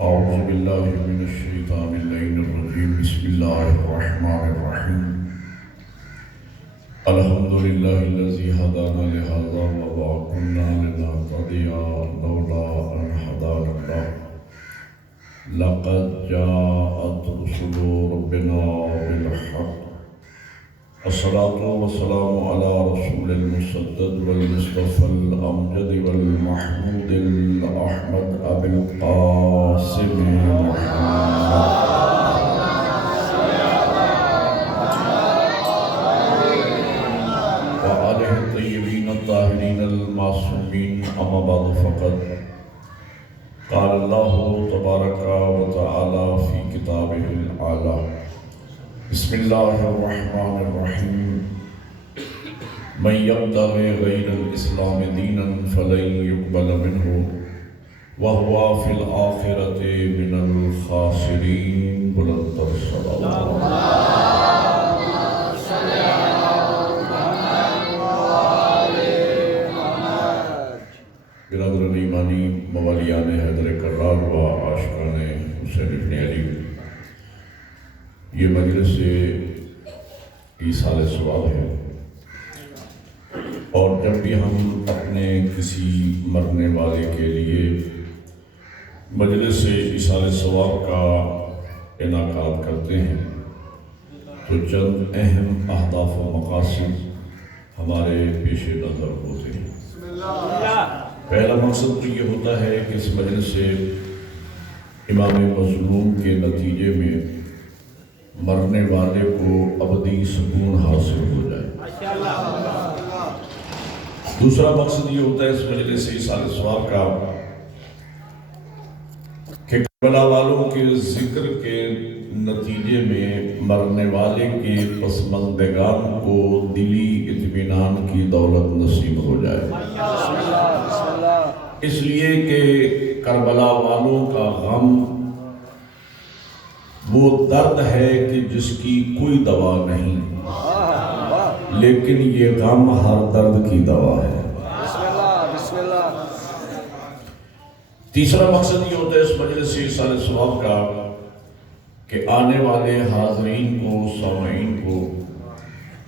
أعوذ بالله من الشيطان اللعين الرجيم بسم الله الرحمن الرحيم الحمد لله الذي هدانا لهذا وما كنا لنهتدي لولا أن هدانا الله لقد جاءت رسل ربنا بالحق الصلاة والسلام على رسول المسدد والمصطفى الأمجد والمحمود الأحمد أبي القاسم محمد وآله الطيبين الطاهرين المعصومين أما بعد فقد قال الله تبارك وتعالى في كتابه الأعلى بسم الله الرحمن الرحيم من يبتغي غير الإسلام دينا فلن يقبل منه وهو في الآخرة من الخاسرين بلند صلى الله برادران ایمانی موالیان حیدر کرار و عاشقان حسین ابن علی، یہ مجلس ایصال ثواب ہے، اور جب بھی ہم اپنے کسی مرنے والے کے لیے مجلس ایصال ثواب کا انعقاد کرتے ہیں تو چند اہم اہداف و مقاصد ہمارے پیش نظر ہوتے ہیں۔ پہلا مقصد تو یہ ہوتا ہے کہ اس مجلس سے امام مظلوم کے نتیجے میں مرنے والے کو ابدی سکون حاصل ہو جائے۔ دوسرا مقصد یہ ہوتا ہے اس مجلس ایصال ثواب کا کہ کربلا والوں کے ذکر کے نتیجے میں مرنے والے کے پسماندگان کو دلی اطمینان کی دولت نصیب ہو جائے، اس لیے کہ کربلا والوں کا غم وہ درد ہے کہ جس کی کوئی دوا نہیں، لیکن یہ غم ہر درد کی دوا ہے۔ تیسرا مقصد یہ ہوتا ہے اس مجلس ایصال ثواب کا کہ آنے والے حاضرین کو، سامعین کو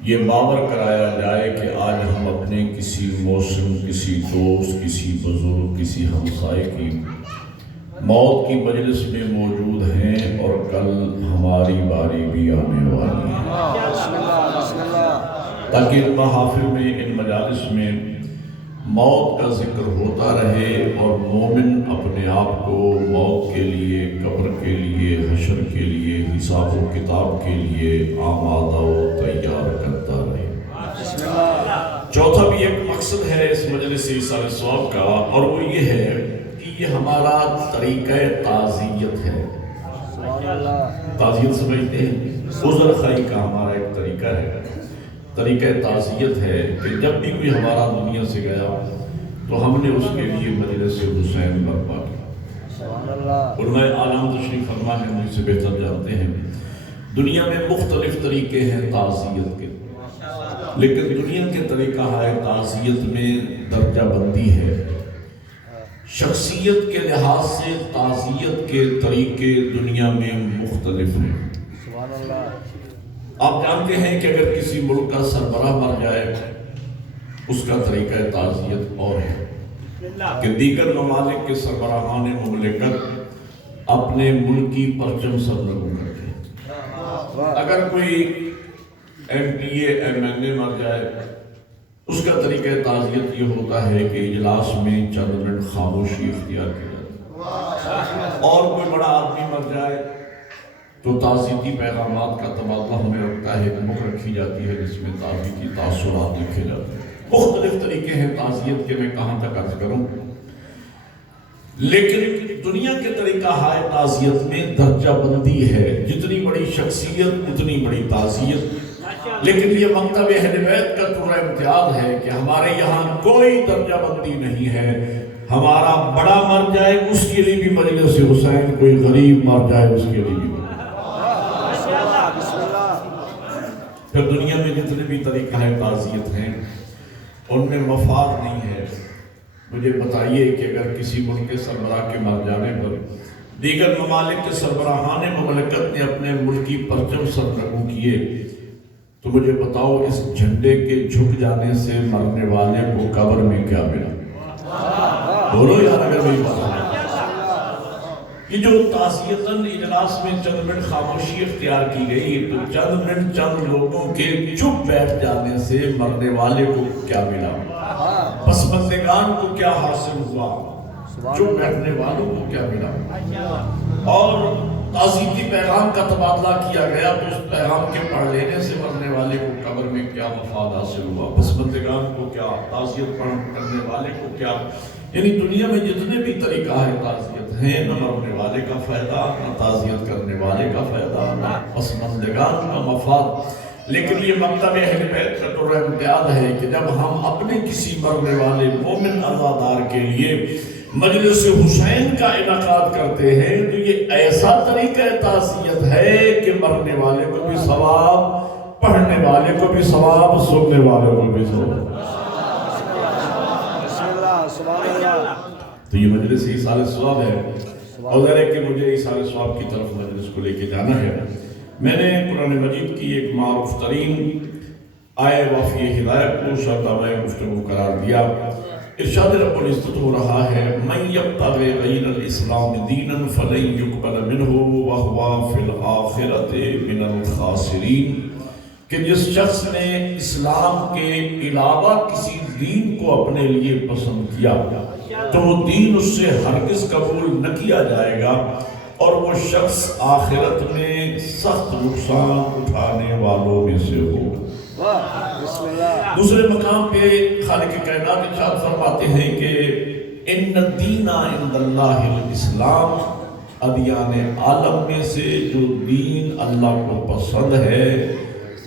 یہ باور کرایا جائے کہ آج ہم اپنے کسی موسم، کسی دوست، کسی بزرگ، کسی ہمسائے کی موت کی مجلس میں موجود ہیں اور کل ہماری باری بھی آنے والی ہے، تاکہ ان محافل میں، ان مجالس میں موت کا ذکر ہوتا رہے اور مومن اپنے آپ کو موت کے لیے، قبر کے لیے، حشر کے لیے، حساب و کتاب کے لیے آمادہ و تیار کرتا رہے۔ چوتھا بھی ایک مقصد ہے اس مجلس ایصال ثواب کا، اور وہ یہ ہے کہ یہ ہمارا طریقہ تعزیت ہے۔ تعزیت سمجھتے ہیں؟ عذر خائی کا ہمارا ایک طریقہ ہے، طریقہ تعزیت ہے کہ جب بھی کوئی ہمارا دنیا سے گیا تو ہم نے اس کے لیے مجلس حسین برپا کی۔ علماء عالم تشریف فرما ہے، مجھ سے بہتر جانتے ہیں، دنیا میں مختلف طریقے ہیں تعزیت کے، لیکن دنیا کے طریقہ تعزیت میں درجہ بندی ہے۔ شخصیت کے لحاظ سے تعزیت کے طریقے دنیا میں مختلف ہیں۔ آپ جانتے ہیں کہ اگر کسی ملک کا سربراہ مر جائے اس کا طریقہ تعزیت اور ہے کہ دیگر ممالک کے سربراہان مملکت اپنے ملکی پرچم سر لگو کرتے ہیں۔ اگر کوئی ایم پی اے، ایم این اے مر جائے اس کا طریقہ تعزیت یہ ہوتا ہے کہ اجلاس میں چند منٹ خاموشی اختیار کی جاتی ہے، اور کوئی بڑا آدمی مر جائے تو تعزیتی پیغامات کا تبادلہ ہمیں رکھتا ہے، ایک بک رکھی جاتی ہے جس میں تعزیتی تاثرات لکھے جاتے ہیں۔ مختلف طریقے ہیں تعزیت کے، میں کہاں تک عرض کروں، لیکن دنیا کے طریقہ تعزیت میں درجہ بندی ہے، جتنی بڑی شخصیت اتنی بڑی تعزیت۔ لیکن یہ مکتب اہل بیت کا پورا امتیاز ہے کہ ہمارے یہاں کوئی درجہ بندی نہیں ہے، ہمارا بڑا مر جائے اس کے لیے بھی مجلس حسین، کوئی غریب مر جائے اس کے لیے بھی۔ پھر دنیا میں جتنے بھی طریقہ تعزیت ہیں ان میں مفاد نہیں ہے۔ مجھے بتائیے کہ اگر کسی ملک کے سربراہ کے مر جانے پر دیگر ممالک کے سربراہان مملکت نے اپنے ملکی پرچم سرنگو کیے، تو مجھے بتاؤ اس جھنڈے کے جھک جانے سے مرنے والے کو قبر میں کیا ملا؟ بولو یار اگر میری بات ہے۔ یہ جو تعزیتاً اجلاس میں چند منٹ خاموشی اختیار کی گئی، تو چند منٹ چند لوگوں کے چپ بیٹھ جانے سے مرنے والے کو کیا ملا؟ پسماندگان کو کیا حاصل ہوا؟ چپ بیٹھنے والوں کو کیا ملا؟ اور تعزیتی پیغام کا تبادلہ کیا گیا، تو اس پیغام کے پڑھ لینے سے مرنے والے کو قبر میں کیا مفاد حاصل ہوا؟ پسماندگان کو کیا؟ تعزیت کرنے والے کو کیا؟ یعنی دنیا میں جتنے بھی طریقہ ہے تعزیت ہیں، نہ مرنے والے کا فائدہ، نہ تعزیت کرنے والے کا فائدہ، نہ پسماندگان کا مفاد۔ لیکن یہ مکتب اہل بیت کا تو امتیاز ہے کہ جب ہم اپنے کسی مرنے والے مومن عزادار کے لیے مجلس حسین کا انعقاد کرتے ہیں، تو یہ ایسا طریقہ تعزیت ہے کہ مرنے والے کو بھی ثواب، پڑھنے والے کو بھی ثواب، سننے والے کو بھی ثواب۔ تو یہ مجلس ایصال ثواب ہے، اور ظاہر ہے کہ مجھے ایصال ثواب کی طرف مجلس کو لے کے جانا ہے۔ میں نے قرآن مجید کی ایک معروف ترین آیہ وافی ہدایت کو شرطۂ گفتگو قرار دیا۔ ارشاد رب العزت ہو رہا ہے، من یبتغی غیر الاسلام دینا فلن یقبل منہ وہو فی الآخرۃ من الخاسرین، کہ جس شخص نے اسلام کے علاوہ کسی دین کو اپنے لیے پسند کیا تو وہ دین اس سے ہرگز قبول نہ کیا جائے گا، اور وہ شخص آخرت میں سخت نقصان اٹھانے والوں میں سے ہوگا۔ دوسرے مقام پہ خالق کائنات ارشاد فرماتے ہیں کہ ان الدین عند اللہ الاسلام، ادیان عالم میں سے جو دین اللہ کو پسند ہے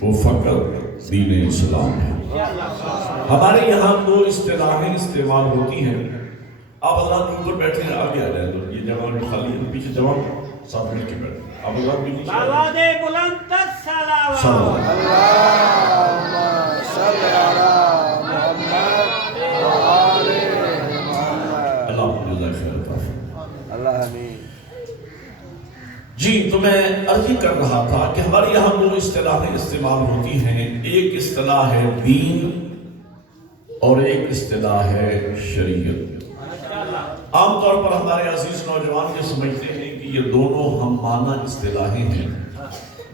وہ فقط دین اسلام ہے۔ ہمارے یہاں دو اصطلاحیں استعمال ہوتی ہیں، آپ حضرات اوپر بیٹھے ہیں، آگے آ جائیں، تو یہ جگہ جو خالی ہے پیچھے جواب ساتھ مل کے بیٹھے، آپ حضرات بھی نیچے آواز بلند الصلوات اللہم صلی علی محمد وآل محمد۔ اللہ آپ کو جزائے خیر عطا فرمائے۔ اللہ آمین۔ جی تو میں عرض کر رہا تھا کہ ہمارے یہاں دو اصطلاحیں استعمال ہوتی ہیں، ایک اصطلاح ہے دین اور ایک اصطلاح ہے شریعت۔ عام طور پر ہمارے عزیز نوجوان یہ سمجھتے ہیں کہ یہ دونوں ہم معنی اصطلاحیں ہیں،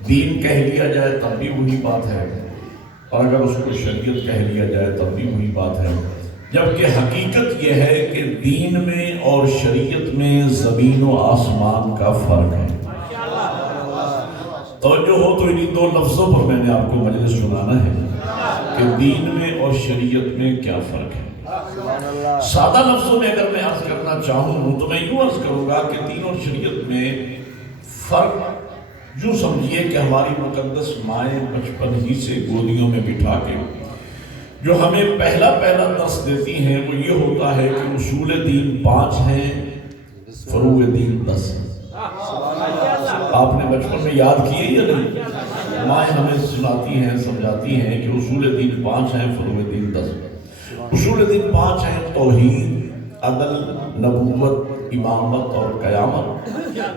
دین کہہ لیا جائے تب بھی وہی بات ہے، اور اگر اس کو شریعت کہہ لیا جائے تب بھی وہی بات ہے، جبکہ حقیقت یہ ہے کہ دین میں اور شریعت میں زمین و آسمان کا فرق ہے۔ توجہ ہو تو انہی دو لفظوں پر میں نے آپ کو مجلس سنانا ہے کہ دین میں اور شریعت میں کیا فرق ہے۔ سادہ لفظوں میں اگر میں عرض کرنا چاہوں تو میں یوں عرض کروں گا کہ دین اور شریعت میں فرق یوں سمجھیے کہ ہماری مقدس مائیں بچپن ہی سے گودیوں میں بٹھا کے جو ہمیں پہلا درس دیتی ہیں وہ یہ ہوتا ہے کہ اصول دین 5 ہیں، فروع دین 10 ہیں۔ آپ نے بچپن میں یاد کیے یا نہیں؟ مائیں ہمیں سناتی ہیں، سمجھاتی ہیں کہ اصول دین 5 ہیں، فروع دین 10 ہیں۔ اصول دین 5 ہیں، توحید، عدل، نبوت، امامت اور قیامت۔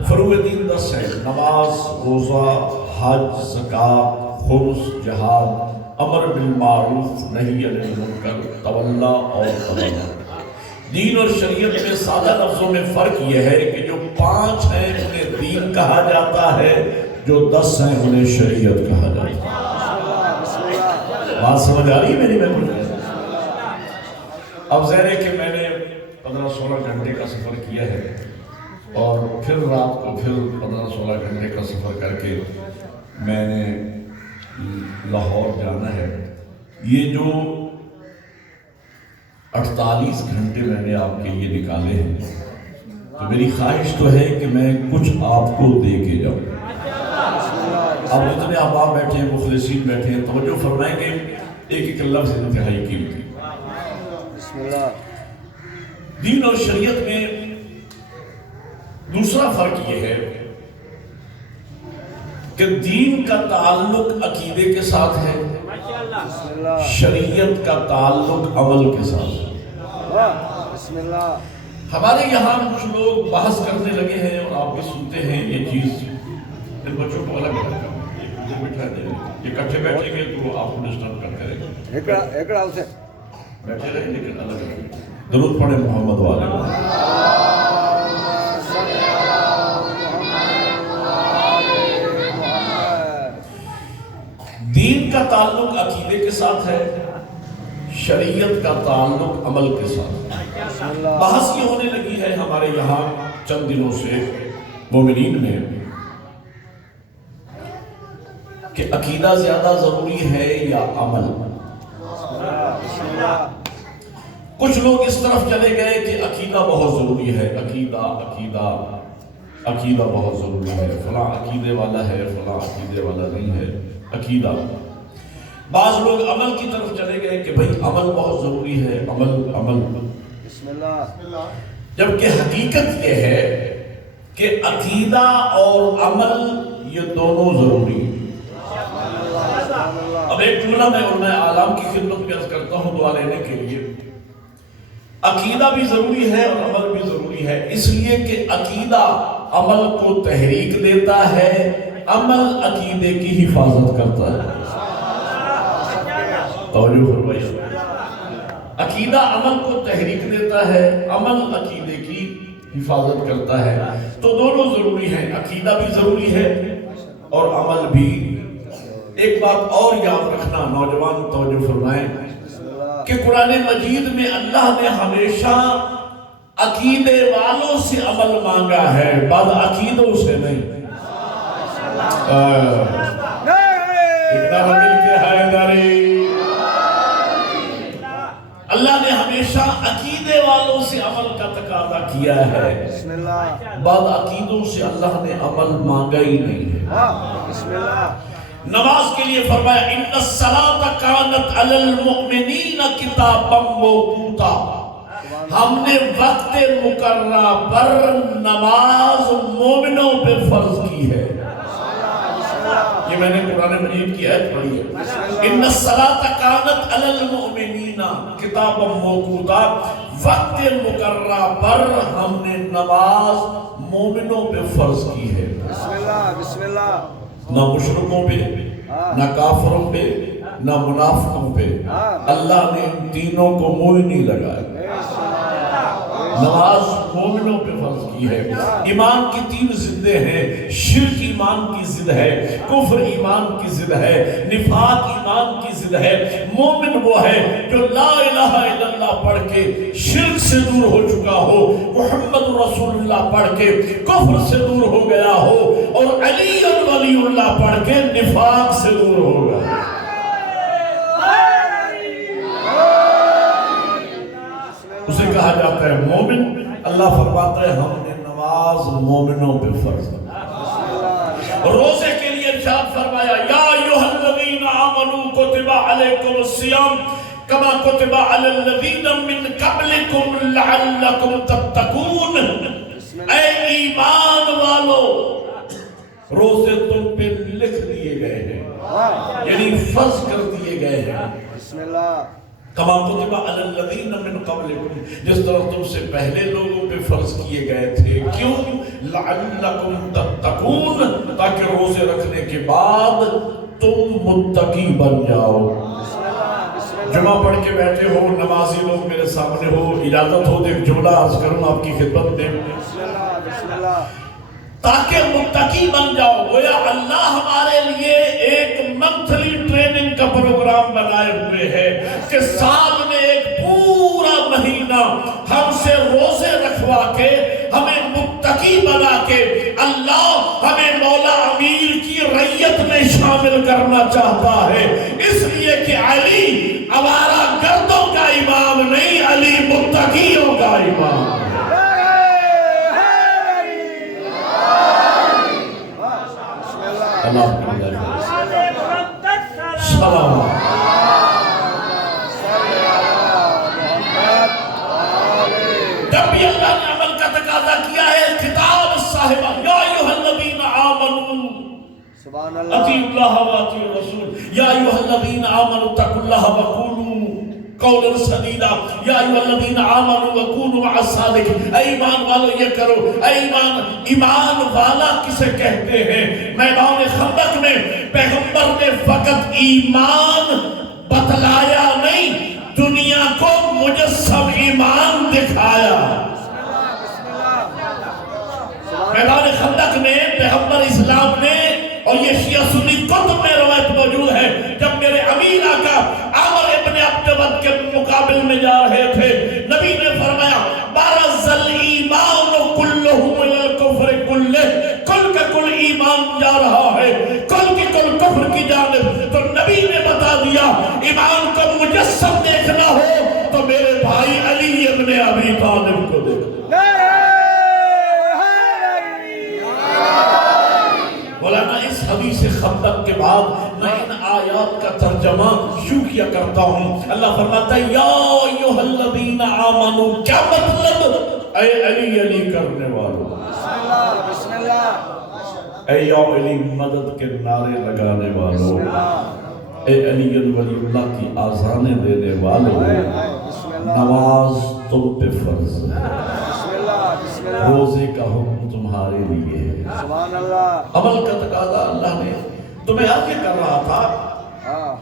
فروع دین 10 ہیں، نماز، روزہ، حج، زکوٰۃ، خمس، جہاد، امر بالمعروف، نہی عن المنکر، تولا اور تولا۔ دین اور شریعت میں سادہ لفظوں میں فرق یہ ہے کہ جو 5 ہیں انہیں دین کہا جاتا ہے، جو 10 ہیں انہیں شریعت کہا جاتا ہے۔ بات سمجھ آ رہی ہے میری؟ میں کچھ اب ظاہر ہے کہ میں نے 15-16 گھنٹے کا سفر کیا ہے، اور پھر رات کو پھر 15-16 گھنٹے کا سفر کر کے میں نے لاہور جانا ہے۔ یہ جو 48 گھنٹے میں نے آپ کے لیے نکالے ہیں، تو میری خواہش تو ہے کہ میں کچھ آپ کو دے کے جاؤں۔ اب جتنے احباب بیٹھے ہیں، مخلصین بیٹھے ہیں، توجہ فرمائیں گے، ایک لفظ انتہائی قیمتی۔ دین اور شریعت میں دوسرا فرق یہ ہے کہ دین کا تعلق عقیدے کے ساتھ ہے، شریعت کا تعلق عمل کے ساتھ۔ ہمارے یہاں کچھ لوگ بحث کرنے لگے ہیں، اور آپ بھی سیکھتے ہیں یہ چیز ان بچوں کو الگ الگ کرنا بٹھا دیں یہ کٹھے بیٹھیں گے تو آپ کو ڈسٹرب کرتے رہیں گے ایکڑا اسے بیٹھے رہیں لیکن الگ الگ درود پڑھیں محمد والے دین کا تعلق عقیدے کے ساتھ ہے شریعت کا تعلق عمل کے ساتھ بحث یہ ہونے لگی ہے ہمارے یہاں چند دنوں سے مومنین میں کہ عقیدہ زیادہ ضروری ہے یا عمل کچھ لوگ اس طرف چلے گئے کہ عقیدہ بہت ضروری ہے عقیدہ بہت ضروری ہے فلاں عقیدے والا ہے فلاں عقیدے والا نہیں ہے عقیدہ بعض لوگ عمل کی طرف چلے گئے کہ بھئی عمل بہت ضروری ہے عمل بسم اللہ جبکہ حقیقت یہ ہے کہ عقیدہ اور عمل یہ دونوں ضروری ہیں اب ایک جملہ میں علماء اعلام کی خدمت میں عرض کرتا ہوں دعا لینے کے لیے عقیدہ بھی ضروری ہے اور عمل بھی ضروری ہے اس لیے کہ عقیدہ عمل کو تحریک دیتا ہے عمل عقیدے کی حفاظت کرتا ہے توجہ فرمائیے عقیدہ عمل کو تحریک دیتا ہے عمل عقیدے کی حفاظت کرتا ہے تو دونوں ضروری ہیں عقیدہ بھی ضروری ہے اور عمل بھی ایک بات اور یاد رکھنا نوجوان توجہ فرمائیں کہ قرآن مجید میں اللہ نے ہمیشہ عقیدے والوں سے عمل مانگا ہے بعد عقیدوں سے نہیں مل کے حیدری اللہ نے ہمیشہ عقیدے والوں سے عمل کا تقاضا کیا ہے بعد عقیدوں سے اللہ نے عمل مانگا ہی نہیں ہے نماز کے لیے فرمایا ان الصلاۃ کانت علی المؤمنین کتابا موقوتا ہم نے وقت مقررہ پر نماز مومنوں پہ فرض کی ہے یہ میں نے قرآن مجید کی آیت پڑھی ہے ان الصلاۃ کانت علی المؤمنین کتابا موقوتا وقت مقررہ پر ہم نے نماز مومنوں پہ فرض کی ہے بسم اللہ نہ مشرکوں پہ نہ کافروں پہ نہ منافقوں پہ اللہ نے ان تینوں کو منہ نہیں لگایا نماز مومنوں پہ فرض کی ہے ایمان کی تین ضدیں ہیں شرک ایمان کی ضد ہے کفر ایمان کی ضد ہے نفاق ایمان کی ضد ہے مومن وہ ہے جو لا الہ الا اللہ پڑھ کے شرک سے دور ہو چکا ہو محمد رسول اللہ پڑھ کے کفر سے دور ہو گیا ہو اور علی ولی اللہ پڑھ کے نفاق سے دور ہو گیا اسے کہا جاتا ہے مومن اللہ فرماتا ہے ہم نے نماز مومنوں پہ فرض روزے کے لیے ارشاد فرمایا یا ایھا الذین آمنوا کتب علیکم الصیام کما کتب علی الذین من قبلکم لعلکم تتقون اے ایمان والو روزے تم پہ لکھ دیے گئے ہیں یعنی فرض کر دیے گئے ہیں بسم اللہ کما کتب علی الذین من قبلکم جس طرح تم سے پہلے لوگوں پہ فرض کیے گئے تھے کیوں لعلکم تتقون تاکہ روزے رکھنے کے بعد تم متقی بن جاؤ جمعہ پڑھ کے بیٹھے ہو نمازی لوگ میرے سامنے ہو اجازت ہو تو ایک جملہ عرض کروں آپ کی خدمت میں تاکہ متقی بن جاؤ گویا اللہ ہمارے لیے ایک منتھلی ٹریننگ کا پروگرام بنائے ہوئے ہے کہ سال میں ایک پورا مہینہ ہم سے روزے رکھوا کے ہمیں متقی بنا کے اللہ ہمیں مولا امیر کی رعیت میں شامل کرنا چاہتا ہے اس لیے کہ علی آوارہ گردوں کا امام نہیں علی متقیوں کا امام اللہ سلام جب بھی اللہ نے عمل کا تقاضا کیا ہے خطاب صاحبہ یا ایھا الذین آمنوا اطیعوا اللہ و اطیعوا الرسول یا ایھا الذین آمنوا اتقوا اللہ وقولوا قولا سدیدا یا ایھا الذین آمنوا وکونوا مع الصادقین، اے ایمان والو یہ کرو۔ اے ایمان والا کسے کہتے ہیں؟ میدان خندق میں پیغمبر نے فقط ایمان بتلایا نہیں، دنیا کو مجسم ایمان دکھایا۔ میدان خندق میں پیغمبر اسلام نے، اور یہ شیعہ سنی کتب میں روایت موجود ہے، جب میرے امیر آقا عامر ابن عبدود کے مقابل میں جا رہے تھے، نبی نے فرمایا بارز الایمان کلہ الی الکفر کلہ، کل کا کل ایمان جا رہا ہے کل کی کل کفر کی جانب۔ تو نبی نے بتا دیا ایمان کو مجسم دیکھنا ہو تو میرے بھائی علی ابن ابی طالب کو دیکھو۔ مولانا اس حدیث خندق کے بعد میں ان آیات کا ترجمہ یوں کیا کرتا ہوں۔ اللہ فرماتا ہے یا ایھا الذین آمنوا، کیا مطلب؟ اے علی علی کرنے والوں، بسم اللہ بسم اللہ، اے یا علی مدد کے نعرے لگانے والوں، اے علی ولی اللہ کی آذانیں دینے والوں، بسم اللہ نماز تم پہ فرض ہے، بسم اللہ بسم اللہ، روزے کا حکم تمہارے لیے ہے، سبحان اللہ، عمل کا تقاضا اللہ نے۔ تو میں آگے کر رہا تھا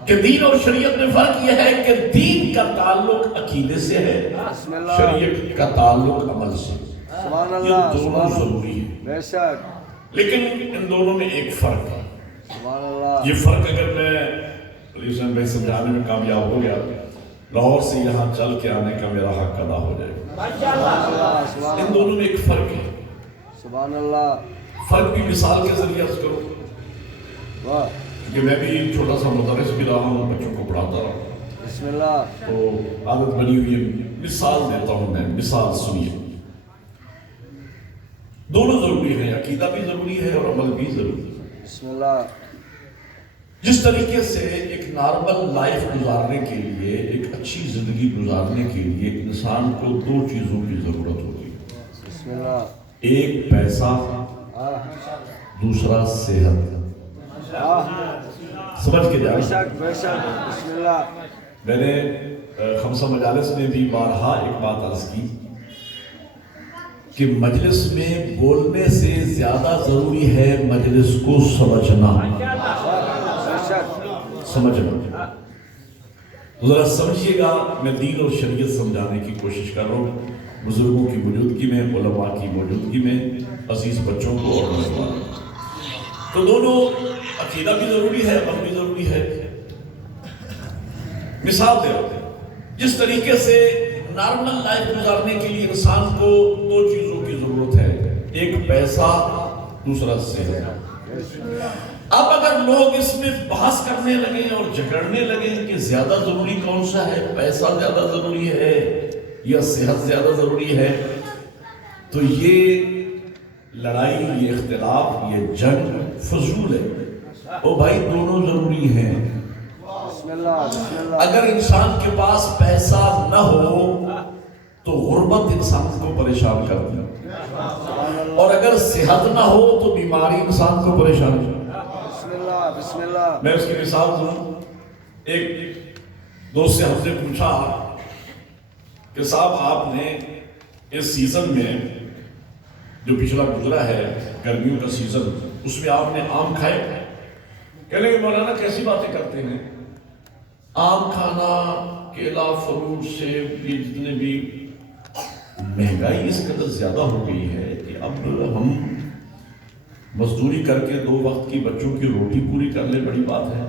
کہ دین اور شریعت میں فرق یہ ہے کہ دین کا تعلق عقیدے سے ہے، بسم اللہ، شریعت کا تعلق عمل سے۔ سبحان یہ اللہ، دونوں سبحان اللہ، ضروری ہے، بے شک، لیکن ان دونوں میں ایک فرق ہے۔ سبحان اللہ، یہ فرق اگر میں علی حسین بھائی سمجھانے میں کامیاب ہو گیا، لاہور سے یہاں چل کے آنے کا میرا حق ادا ہو جائے گا۔ سبحان اللہ، سبحان ان اللہ، دونوں میں ایک فرق ہے، سبحان اللہ، فرق بھی مثال کے ذریعے عرض کرو واہ، کہ میں بھی چھوٹا سا مدرس بھی رہا ہوں، بچوں کو پڑھاتا رہا ہوں، بسم اللہ، تو عادت بنی ہوئی ہے، مثال دیتا ہوں میں، مثال سنیے۔ دونوں ضروری ہیں، عقیدہ بھی ضروری ہے اور عمل بھی ضروری ہے۔ بسم اللہ، جس طریقے سے ایک نارمل لائف گزارنے کے لیے، ایک اچھی زندگی گزارنے کے لیے انسان کو دو چیزوں کی ضرورت ہوتی ہے، بسم اللہ، ایک پیسہ، دوسرا صحت۔ سمجھ کے جائیں۔ بے شک بے شک، بسم اللہ، میں نے خمسہ مجالس میں بھی بارہا ایک بات عرض کی کہ مجلس میں بولنے سے زیادہ ضروری ہے مجلس کو سمجھنا، بے شک، سمجھنا۔ ذرا سمجھیے گا، میں دین اور شریعت سمجھانے کی کوشش کر رہا ہوں، بزرگوں کی موجودگی میں، علماء کی موجودگی میں، عزیز بچوں کو اور نوجوانوں کو۔ تو دونوں عقیدہ بھی ضروری ہے، عمل بھی ضروری ہے۔ مثال دے رہا ہوں، جس طریقے سے نارمل لائف گزارنے کے لیے انسان کو دو چیزوں کی ضرورت ہے، ایک پیسہ، دوسرا صحت۔ اب اگر لوگ اس میں بحث کرنے لگیں اور جھگڑنے لگیں کہ زیادہ ضروری کون سا ہے، پیسہ زیادہ ضروری ہے یا صحت زیادہ ضروری ہے، تو یہ لڑائی، یہ اختلاف، یہ جنگ فضول ہے۔ او بھائی دونوں ضروری ہیں۔ بسم اللہ، بسم اللہ، اگر انسان کے پاس پیسہ نہ ہو تو غربت انسان کو پریشان کرتی ہے، اور اگر صحت نہ ہو تو بیماری انسان کو پریشان کرتی ہے۔ بسم اللہ، بسم اللہ، میں اس کی مثال دوں، ایک دوست سے ہم سے پوچھا کہ صاحب آپ نے اس سیزن میں جو پچھلا گزرا ہے، گرمیوں کا سیزن، اس میں آپ نے آم کھائے؟ کہنے کہ مولانا کیسی باتیں کرتے ہیں، آم کھانا، کیلا، فروٹ، سیب، یہ جتنے بھی، مہنگائی اس قدر زیادہ ہو گئی ہے کہ اب ہم مزدوری کر کے 2 وقت کی بچوں کی روٹی پوری کر لیں بڑی بات ہے،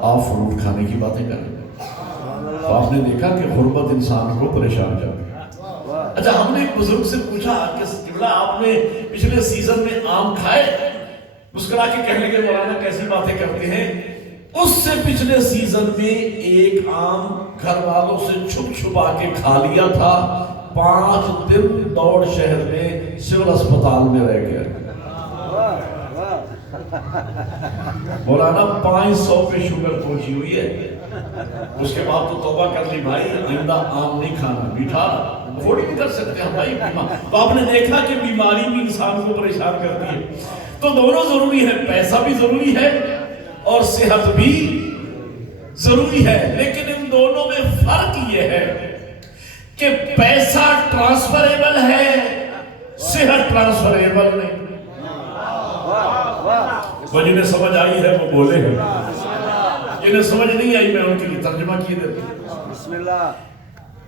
آپ فروٹ کھانے کی باتیں کر رہے ہیں۔ تو آپ نے دیکھا کہ غربت انسان کو پریشان کرتی ہے۔ اچھا، ہم نے ایک بزرگ سے پوچھا کہ قبلہ آپ نے پچھلے سیزن میں آم کھائے؟ مسکرا کے کہنے کے مولانا کیسی باتیں کرتے ہیں، اس سے پچھلے سیزن میں ایک آم گھر والوں سے چھپ چھپا کے کھا لیا تھا، 5 دن دوڑ شہر میں سول اسپتال میں رہ گیا۔ مولانا 500 پہ شوگر پہنچی ہوئی ہے، اس کے بعد تو توبہ کر لی بھائی، آئندہ آم نہیں کھانا، میٹھا افورڈ نہیں کر سکتے ہم بھائی۔ تو آپ نے دیکھا کہ بیماری بھی انسان کو پریشان کرتی ہے۔ تو دونوں ضروری ہے، پیسہ بھی ضروری ہے اور صحت بھی ضروری ہے، لیکن ان دونوں میں فرق یہ ہے کہ پیسہ ٹرانسفریبل ہے، صحت ٹرانسفریبل نہیں۔ وہ جنہیں سمجھ آئی ہے وہ بولے ہیں، جنہیں سمجھ نہیں آئی میں ان کے لیے ترجمہ کیے دیتا ہوں۔ بسم اللہ۔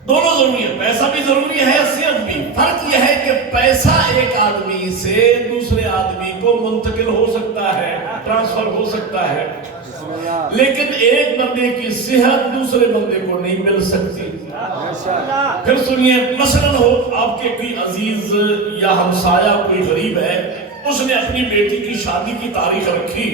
دونوں ضروری ہے، پیسہ بھی ضروری ہے، صحت بھی۔ فرق یہ ہے کہ پیسہ ایک آدمی سے دوسرے آدمی کو منتقل ہو سکتا ہے، ٹرانسفر ہو سکتا ہے، لیکن ایک بندے کی صحت دوسرے بندے کو نہیں مل سکتی۔ پھر سنیے، مثلا ہو آپ کے کوئی عزیز یا ہمسایہ کوئی غریب ہے، اس نے اپنی بیٹی کی شادی کی تاریخ رکھی،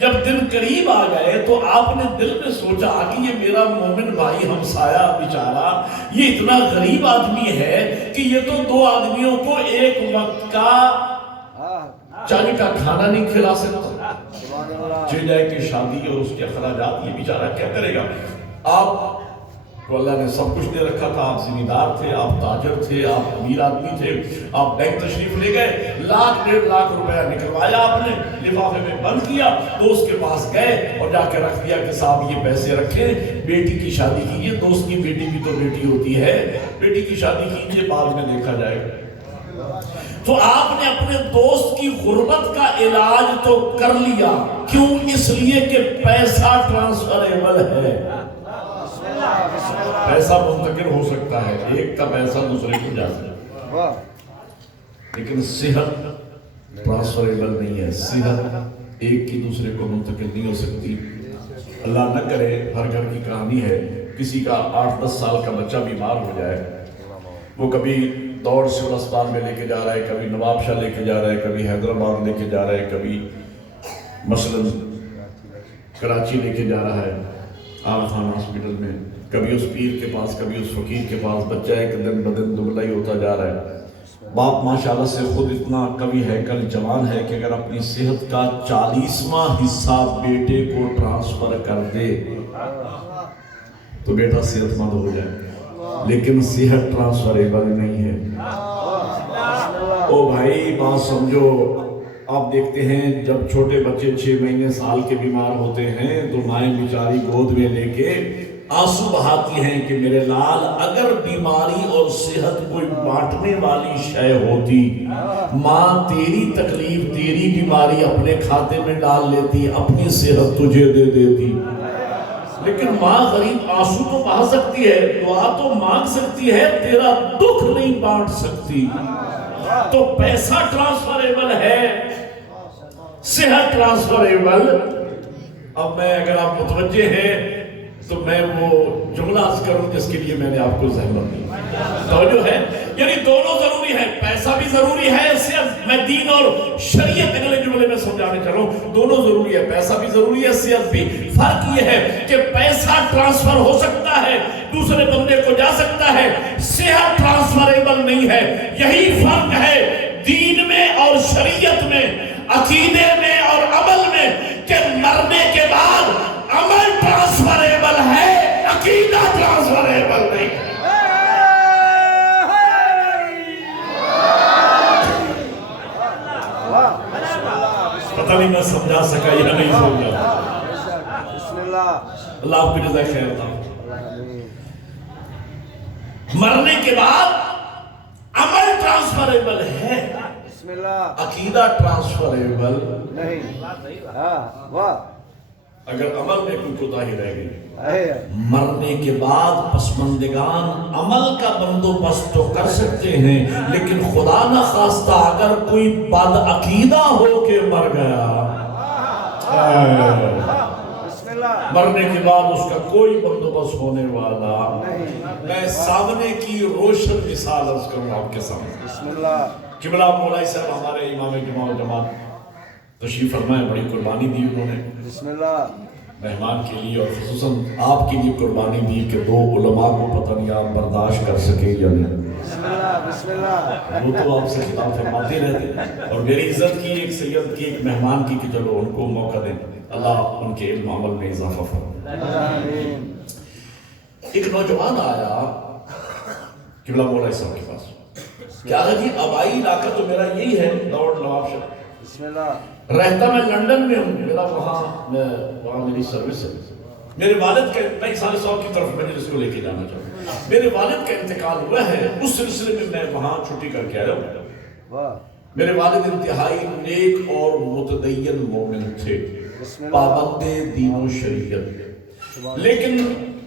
جب دن قریب آ گئے تو آپ نے دل میں سوچا کہ یہ میرا مومن بھائی ہمسایہ بیچارہ یہ اتنا غریب آدمی ہے کہ یہ تو دو آدمیوں کو ایک وقت کا چاند کا کھانا نہیں کھلا سکتا، چل جائے کہ شادی اور اس کے اخراجات یہ بیچارہ کیا کرے گا۔ آپ تو اللہ نے سب کچھ دے رکھا تھا، آپ ذمہ تھے، آپ تاجر تھے، آپ امیر آدمی تھے، آپ بینک تشریف لے گئے، 1,00,000 روپیہ نکلوایا آپ نے، لفافے میں بند کیا، دوست کے پاس گئے اور جا کے رکھ دیا کہ صاحب یہ پیسے رکھیں، بیٹی کی شادی کیجیے۔ دوست کی بیٹی بھی تو بیٹی ہوتی ہے، بیٹی کی شادی کیجیے، بعد میں دیکھا جائے گا۔ تو آپ نے اپنے دوست کی غربت کا علاج تو کر لیا، کیوں؟ اس لیے کہ پیسہ ٹرانسفریبل ہے، پیسہ منتقل ہو سکتا ہے، ایک کا پیسہ دوسرے کو جا سکتا ہے، لیکن صحت ٹرانسفریبل نہیں ہے، صحت ایک کی دوسرے کو منتقل نہیں ہو سکتی۔ اللہ نہ کرے، ہر گھر کی کہانی ہے، کسی کا 8-10 سال کا بچہ بیمار ہو جائے، وہ کبھی دوڑ سول اسپتال میں لے کے جا رہا ہے، کبھی نواب شاہ لے کے جا رہا ہے، کبھی حیدرآباد لے کے جا رہا ہے، کبھی مثلا کراچی لے کے جا رہا ہے آغا خان ہاسپٹل میں، کبھی اس پیر کے پاس، کبھی اس فقیر کے پاس، بچہ ایک دن بدن دبلا ہی ہوتا جا رہا ہے۔ باپ ماشاءاللہ سے خود اتنا قوی ہیکل جوان ہے کہ اگر اپنی صحت کا 40واں حصہ بیٹے کو ٹرانسفر کر دے تو بیٹا صحت مند ہو جائے، لیکن صحت ٹرانسفریبل نہیں ہے۔ او بھائی بات سمجھو، آپ دیکھتے ہیں جب چھوٹے بچے 6 مہینے سال کے بیمار ہوتے ہیں تو مائیں بیچاری گود میں لے کے آنسو بہاتی ہیں کہ میرے لال اگر بیماری اور صحت کوئی بانٹنے والی شے ہوتی، ماں تیری تکلیف تیری بیماری اپنے کھاتے میں ڈال لیتی، اپنی صحت تجھے دے دیتی، لیکن ماں غریب آنسو تو بہا سکتی ہے، دعا تو مانگ سکتی ہے، تیرا دکھ نہیں بانٹ سکتی۔ تو پیسہ ٹرانسفریبل ہے، صحت ٹرانسفریبل۔ اب میں اگر آپ متوجہ ہیں تو میں وہ جملہ عرض کروں جس کے لیے میں نے آپ کو زحمت دی، توجہ ہے؟ یعنی دونوں ضروری ہے، پیسہ بھی ضروری ہے، صحت، میں دین اور شریعت اگلے جملے میں سمجھانے چلوں، دونوں ضروری ہے، پیسہ بھی ضروری ہے، صحت بھی۔ فرق یہ ہے کہ پیسہ ٹرانسفر ہو سکتا ہے، دوسرے بندے کو جا سکتا ہے، صحت ٹرانسفریبل نہیں ہے۔ یہی فرق ہے دین میں اور شریعت میں، عقیدے میں اور عمل میں، کہ مرنے کے بعد عمل ٹرانسفریبل ہے، عقیدہ ٹرانسفریبل نہیں ہے۔ پتہ نہیں میں سمجھا سکا یا نہیں سمجھا۔ بسم اللہ۔ اللہ آپ کی جزائے خیر تھا۔ مرنے کے بعد عمل ٹرانسفریبل ہے، بسم اللہ، عقیدہ ٹرانسفریبل نہیں۔ واہ، اگر عمل میں کوئی کوتاہی رہ گئی، مرنے کے بعد پسماندگان عمل کا بندوبست تو کر سکتے ہیں، لیکن خدا نہ خواستہ اگر کوئی بد عقیدہ ہو کے مر گیا، مرنے کے بعد اس کا کوئی بندوبست ہونے والا نہیں۔ میں سامنے کی روشن مثال عرض کروں آپ کے سامنے۔ بسم اللہ۔ قبلہ مولائی صاحب ہمارے امام جماعت جماعت تشریف فرمائے، بڑی قربانی دی انہوں نے بسم اللہ مہمان کے لیے، اور خصوصاً آپ کے لیے قربانی دی کہ 2 علماء کو پتہ نہیں آپ برداشت کر سکے یا نہیں۔ بسم اللہ بسم اللہ۔ وہ تو آپ سے خطاب فرماتے رہتے، اور میری عزت کی ایک سید کی، ایک مہمان کی، کہ چلو ان کو موقع دیں، اللہ ان کے علم عمل میں اضافہ فرمائے۔ ایک نوجوان آیا قبلہ مولائی صاحب کے پاس، کیا ہے جی آبائی علاقہ تو میرا یہی ہے، دوڑ نواب شاہ، بسم اللہ۔ رہتا میں لندن میں ہوں، میرا وہاں میری سروس ہے، میرے والد کا، میں سارے صاحب کی طرف مجلس کو لے کے جانا چاہتا ہوں، میرے والد کا انتقال ہوا ہے، اس سلسلے میں میں وہاں چھٹی کر کے آیا ہوں۔ واہ میرے والد انتہائی نیک اور متدین مومن تھے، بسم اللہ پابند دین و شریعت، لیکن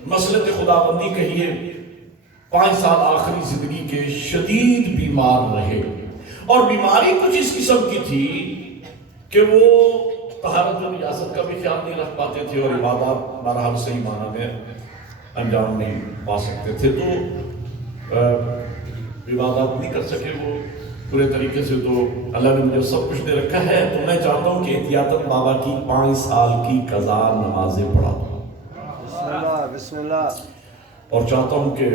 مسلط خداوندی کہیے 5 سال آخری زندگی کے شدید بیمار رہے، اور بیماری کچھ اس قسم کی تھی کہ وہ طہارت و نجاست کا بھی خیال نہیں رکھ پاتے تھے، اور عبادات بہرحال صحیح معنی میں انجام نہیں پا سکتے تھے، تو عبادات نہیں کر سکے وہ پورے طریقے سے۔ تو اللہ نے مجھے سب کچھ دے رکھا ہے، تو میں چاہتا ہوں کہ احتیاطاً بابا کی 5 سال کی قضا نمازیں پڑھا دوں، بسم اللہ بسم اللہ اور چاہتا ہوں کہ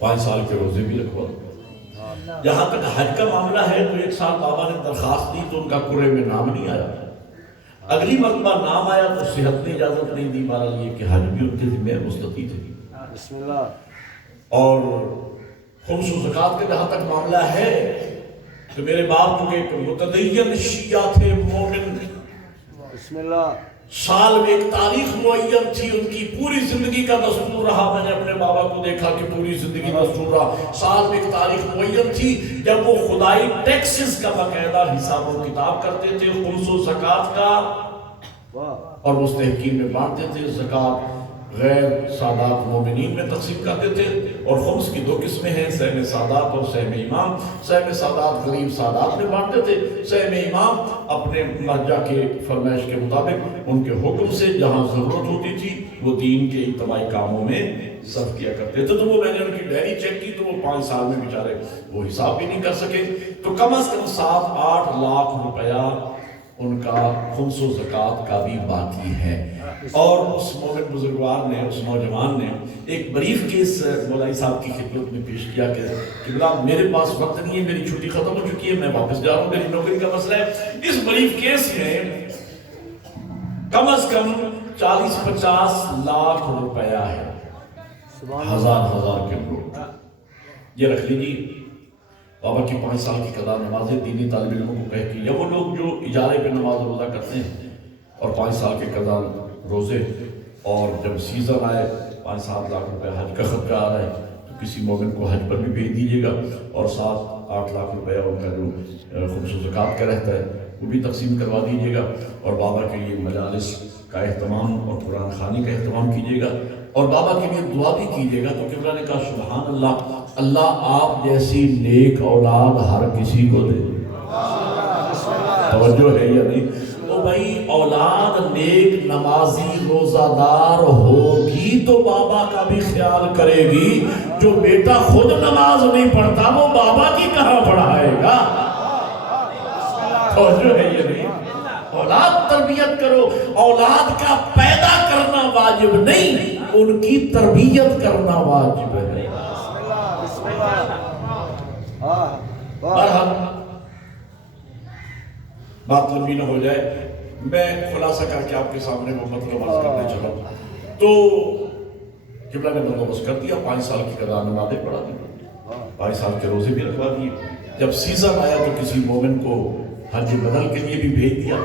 5 سال کے روزے بھی رکھوا دوں۔ جہاں تک حج کا معاملہ ہے تو 1 سال بابا نے درخواست دی تو ان کا قرعے میں نام نہیں آیا، اگلی مرتبہ نام آیا تو صحت نے اجازت نہیں دی، بہرحال یہ کہ حج بھی ان کے ذمہ مستطیع تھی۔ بسم اللہ اور خمس و زکوٰۃ کا جہاں تک معاملہ ہے تو میرے باپ جو کہ ایک متدین شیعہ تھے، مومن، بسم اللہ سال میں ایک تاریخ معین تھی، ان کی پوری زندگی کا دستور رہا، میں نے اپنے بابا کو دیکھا کہ پوری زندگی دستور رہا، سال میں ایک تاریخ معین تھی جب وہ خدائی ٹیکسز کا باقاعدہ حساب و کتاب کرتے تھے، خمس و زکوٰۃ کا، واہ اور مستحقین میں بانٹتے تھے، زکوٰۃ غیر سادات مومنین میں تقسیم کرتے تھے، اور خمس کی 2 قسمیں ہیں، سہم سادات اور سہم امام۔ سہم سادات غریب سادات میں بانٹتے تھے، سہم امام اپنے مرجع کے فرمائش کے مطابق ان کے حکم سے جہاں ضرورت ہوتی تھی وہ دین کے اجتماعی کاموں میں صرف کیا کرتے تھے۔ تو وہ میں نے ان کی ڈائری چیک کی تو وہ 5 سال میں بیچارے وہ حساب بھی نہیں کر سکے، تو کم از کم 7-8 لاکھ روپیہ ان کا خمس و زکوٰۃ کا بھی باقی ہے۔ اور اس مومن بزرگوار نے، اس نوجوان نے ایک بریف کیس مولائی صاحب کی خدمت میں پیش کیا کہ جناب میرے پاس وقت نہیں ہے، میری چھٹی ختم ہو چکی ہے، میں واپس جا رہا ہوں، میری نوکری کا مسئلہ ہے۔ اس بریف کیس میں کم از کم 40-50 لاکھ روپیہ ہے، ہزار کے لوگ، یہ رکھ لیجیے۔ بابا کی 5 سال کی قضا نمازیں دینی طالب علموں کو کہہ کے، یا وہ لوگ جو اجارے پہ نماز روزہ کرتے ہیں اور 5 سال کے قضا روزے، اور جب سیزن آئے 5-7 لاکھ روپے حج کا خرچہ آ رہا ہے تو کسی مومن کو حج پر بھی بھیج دیجیے گا، اور 7-8 لاکھ روپیہ ان کا جو خمس و زکوٰۃ کا رہتا ہے وہ بھی تقسیم کروا دیجیے گا، اور بابا کے لیے مجالس کا اہتمام اور قرآن خوانی کا اہتمام کیجیے گا، اور بابا کے لیے دعا بھی کیجیے گا۔ تو قبلہ نے کہا سبحان اللہ، اللہ آپ جیسی نیک اولاد ہر کسی کو دے۔ توجہ ہے یا نہیں؟ تو بھائی اولاد نیک نمازی روزہ دار ہوگی تو بابا کا بھی خیال کرے گی، جو بیٹا خود نماز نہیں پڑھتا وہ بابا کی کہاں پڑھائے گا؟ توجہ ہے یا نہیں؟ اولاد تربیت کرو، اولاد کا پیدا کرنا واجب نہیں، ان کی تربیت کرنا واجب ہے۔ بسم اللہ واہ بہرحال بات لمبی نہ ہو جائے، میں خلاصہ کر کے آپ کے سامنے وہ مطلب عرض کرنے چلا۔ تو قبلہ نے بندوبست کر دیا، 5 سال کی قضا نمازیں پڑھا دی، 5 سال کے روزے بھی رکھوا دیے۔ جب سیزن آیا تو کسی مومن کو حج بدل کے لیے بھی بھیج دیا،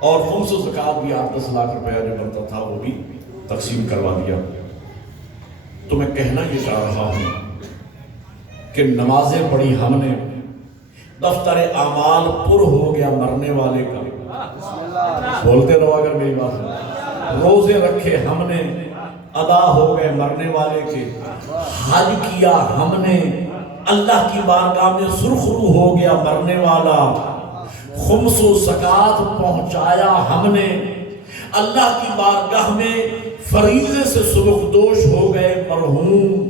اور خمس و زکوٰۃ بھی 8-10 لاکھ روپیہ جو بنتا تھا وہ بھی تقسیم کروا دیا۔ تو میں کہنا یہ چاہ رہا ہوں کہ نمازیں پڑھی ہم نے، دفتر اعمال پر ہو گیا مرنے والے کا، بولتے رہو اگر میری بات ہے، روزے رکھے ہم نے، ادا ہو گئے مرنے والے کے، حج کیا ہم نے، اللہ کی بارگاہ میں سرخرو ہو گیا مرنے والا، خمس و زکوٰۃ پہنچایا ہم نے، اللہ کی بارگاہ میں فریضے سے سبکدوش ہو گئے مرحوم۔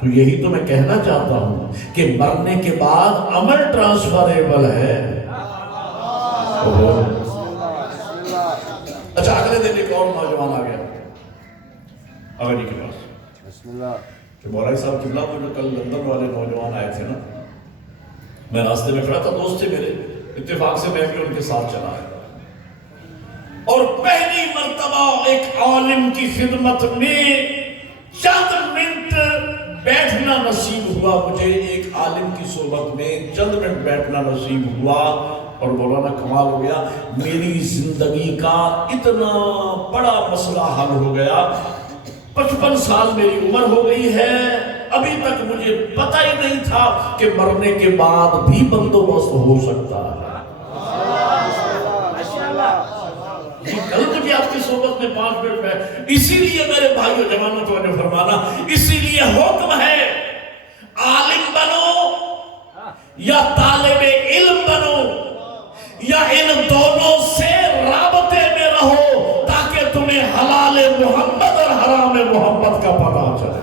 تو یہی تو میں کہنا چاہتا ہوں کہ مرنے کے بعد عمل ٹرانسفریبل ہے۔ اچھا اگلے دن ایک اور نوجوان آ گیا آغا جی کے پاس بسم اللہ کہ مولائی صاحب قبلہ وہ جو کل لندن والے نوجوان آئے تھے نا، میں راستے میں کھڑا تھا، دوست تھے میرے، اتفاق سے میں بھی ان کے ساتھ چلا آیا، اور پہلی مرتبہ ایک عالم کی خدمت میں چند منٹ بیٹھنا نصیب ہوا مجھے، ایک عالم کی صحبت میں چند منٹ بیٹھنا نصیب ہوا، اور مولانا کمال ہو گیا، میری زندگی کا اتنا بڑا مسئلہ حل ہو گیا، 55 سال میری عمر ہو گئی ہے، ابھی تک مجھے پتہ ہی نہیں تھا کہ مرنے کے بعد بھی بندوبست ہو سکتا ہے۔ کل مجھے آپ کی صحبت میں 5 منٹ میں، اسی لیے میرے بھائیو جوانوں توجہ فرمانا، اسی لیے حکم ہے عالم بنو یا طالب علم بنو، یا ان دونوں سے رابطے میں رہو تاکہ تمہیں حلال محمد اور حرام محمد کا پتہ چلے۔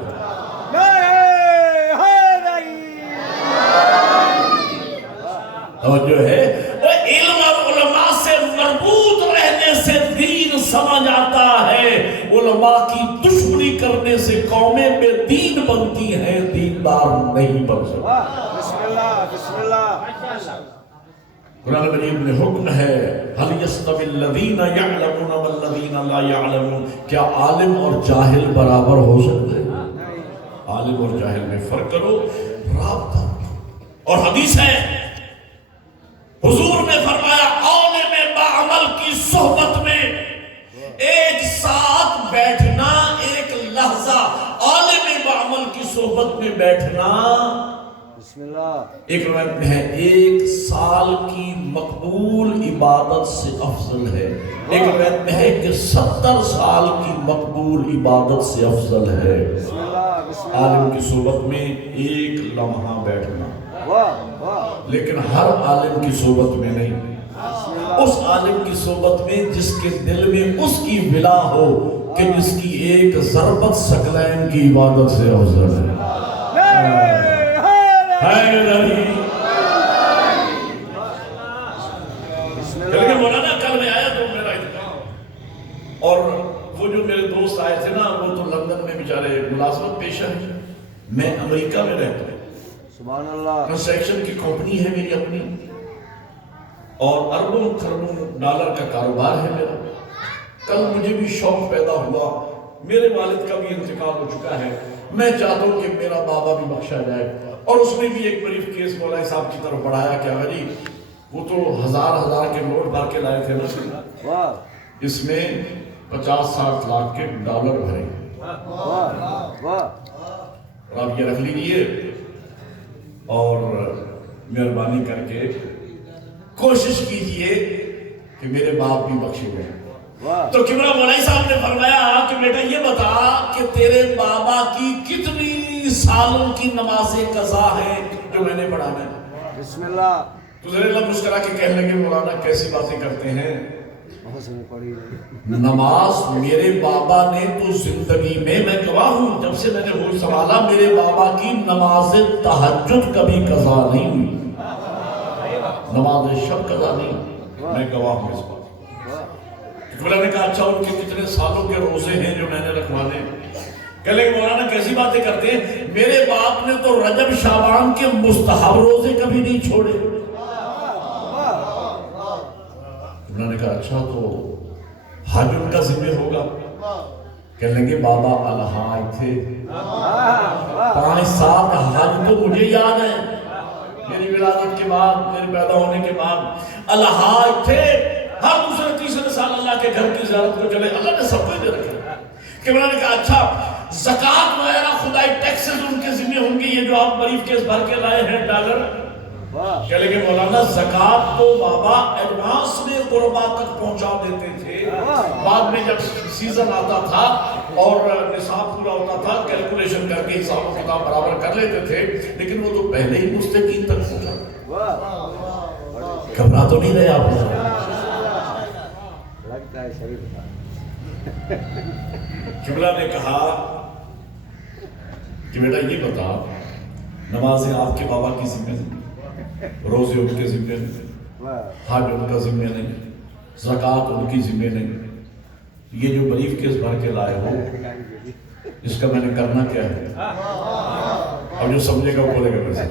توجہ ہے، وہ علم اور علماء سے مربوط رہنے سے دین سمجھ آتا ہے، علماء کی دشمنی کرنے سے قومیں بے دین بنتی ہیں، دیندار نہیں بن سکتا۔ بسم اللہ بسم اللہ۔ قرآن مجید میں حکم ہے هل يستوي الذين يعلمون والذين لا يعلمون، کیا عالم اور جاہل برابر ہو سکتے ہیں؟ عالم اور جاہل میں فرق کرو، رابطہ۔ اور حدیث ہے، حضور نے فرمایا عالم باعمل کی صحبت میں ایک ساتھ بیٹھنا، ایک لحظہ عالم باعمل کی صحبت میں بیٹھنا، بسم اللہ، ایک روایت میں ہے 1 سال کی مقبول عبادت سے افضل ہے، ایک روایت میں ہے کہ 70 سال کی مقبول عبادت سے افضل ہے۔ بسم اللہ بسم اللہ۔ عالم کی صحبت میں ایک لمحہ بیٹھنا، واہ واہ، لیکن ہر عالم کی صحبت میں نہیں، اس عالم کی صحبت میں جس کے دل میں اس کی ولا ہو کہ جس کی ایک ضربت ثقلین کی عبادت سے افضل ہے۔ لیکن مولانا کل میں آیا تو میرا اور وہ جو میرے دوست آئے تھے نا، وہ تو لندن میں بیچارے ملازمت پیشہ ہیں، میں امریکہ میں رہتا ہوں، سبحان اللہ، کنسٹرکشن کی کمپنی ہے میری اپنی، اور اربوں خربوں ڈالر کا کاروبار ہے میرا۔ کل مجھے بھی شوق پیدا ہوا، میرے والد کا بھی انتقال ہو چکا ہے، میں چاہتا ہوں کہ میرا بابا بھی بخشا جائے، اور اس میں بھی ایک بریف کیس مولانا صاحب کی طرف بڑھایا کہ جی وہ تو ہزار کے نوٹ بھر کے لائے تھے نا، واہ اس میں 50-60 لاکھ کے ڈالر بھرے، واہ واہ، اور آپ یہ رکھ لیجئے، اور مہربانی کر کے کوشش کیجئے کہ میرے باپ بھی بخشے گئے۔ تو قبلہ مولوی صاحب نے فرمایا کہ بیٹا یہ بتا کہ تیرے بابا کی کتنی سالوں کی نماز قضا ہے جو میں نے پڑھانا ہے؟ بسم اللہ، تو ذرا اللہ مسکرا کے کہنے لگے مولانا کیسی باتیں کرتے ہیں، نماز میرے بابا نے تو زندگی میں گواہ ہوں، جب سے میں نے ہوش سنبھالا میرے بابا کی نماز تہجد کبھی قضا نہیں ہوئی، نماز شب قضا نہیں، میں گواہ ہوں اس بات۔ قبلہ نے کہا اچھا ان کے کتنے سالوں کے روزے ہیں جو میں نے رکھوانے؟ کہہ لیں کہ مولانا کیسی باتیں کرتے ہیں، میرے باپ نے تو رجب شعبان کے مستحب روزے کبھی نہیں چھوڑے۔ انہوں نے کہا اچھا تو حج ان کا ذمہ ہوگا؟ کہنے لگے بابا الحاج تھے، 5-7 حج تو مجھے یاد ہے، میری ولادت کے بعد، میرے پیدا ہونے کے بعد الحاج تھے، ہر دوسرے تیسرے سال اللہ کے گھر کی زیارت کو چلے، اللہ نے سب کو دے رکھا۔ کہ انہوں نے کہا اچھا زکوٰۃ وغیرہ خدائی ٹیکسز ان کے ذمہ ہوں گے، یہ جو آپ بریف کیس بھر کے لائے ہیں ڈالر؟ کہہ لیں کہ مولانا زکوٰۃ تو بابا ایڈوانس میں غربا تک پہنچا دیتے تھے، بعد میں جب سیزن آتا تھا اور نصاب پورا ہوتا تھا کیلکولیشن کر کے حساب و کتاب برابر کر لیتے تھے، لیکن وہ تو پہلے ہی مستقیم تک پہنچا۔ گھبرا تو نہیں رہے آپ؟ قبلہ نے کہا کہ بیٹا یہ بتا، نمازیں آپ کے بابا کی ذمہ نہیں، روزے ان کے ذمہ نہیں، حج ان کا ذمہ نہیں، زکوٰۃ ان کی ذمہ نہیں، یہ جو بریف کیس بھر کے لائے ہو اس کا میں نے کرنا کیا ہے؟ اب جو سمجھے گا وہ بولے گا ویسے۔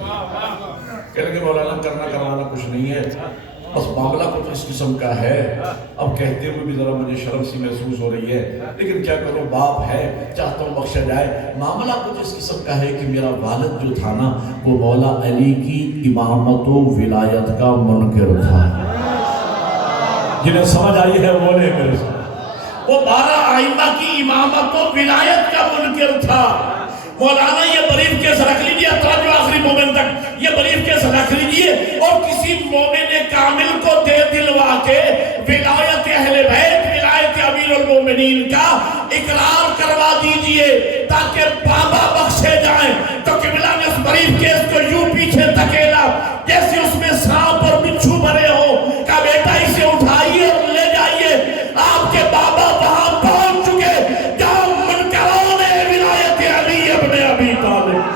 کہہ لیں کہ مولانا کرنا کروانا کچھ نہیں ہے، بس معاملہ کچھ اس قسم کا ہے، اب کہتے ہوئے بھی ذرا مجھے شرم سی محسوس ہو رہی ہے، لیکن کیا کروں باپ ہے، چاہتا ہوں بخشا جائے۔ معاملہ کچھ اس قسم کا ہے کہ میرا والد جو تھا نا وہ مولا علی کی امامت و ولایت کا منکر تھا۔ جنہیں سمجھ آئی ہے بولے میرے ساتھ۔ وہ 12 آئمہ کی امامت و ولایت کا منکر تھا۔ مولانا یہ بریف کیس رکھ لیجئے، توجہ آخری مومن تک، یہ بریف کیس رکھ لیجئے اور کسی مومن کامل کو دے دلوا کے ولایت اہل بیت، ولایت امیر المومنین کا اقرار کروا دیجئے تاکہ بابا بخشے جائیں۔ تو قبلہ نے اس بریف کیس کو یوں پیچھے دھکیلا جیسے اس میں سانپ اور بچھو بھرے ہو، کہا بیٹا اسے اٹھائیے اور لے جائیے، آپ کے بابا وہاں پہنچ چکے جہاں منکروں نے ولایت علی ابن ابی طالب۔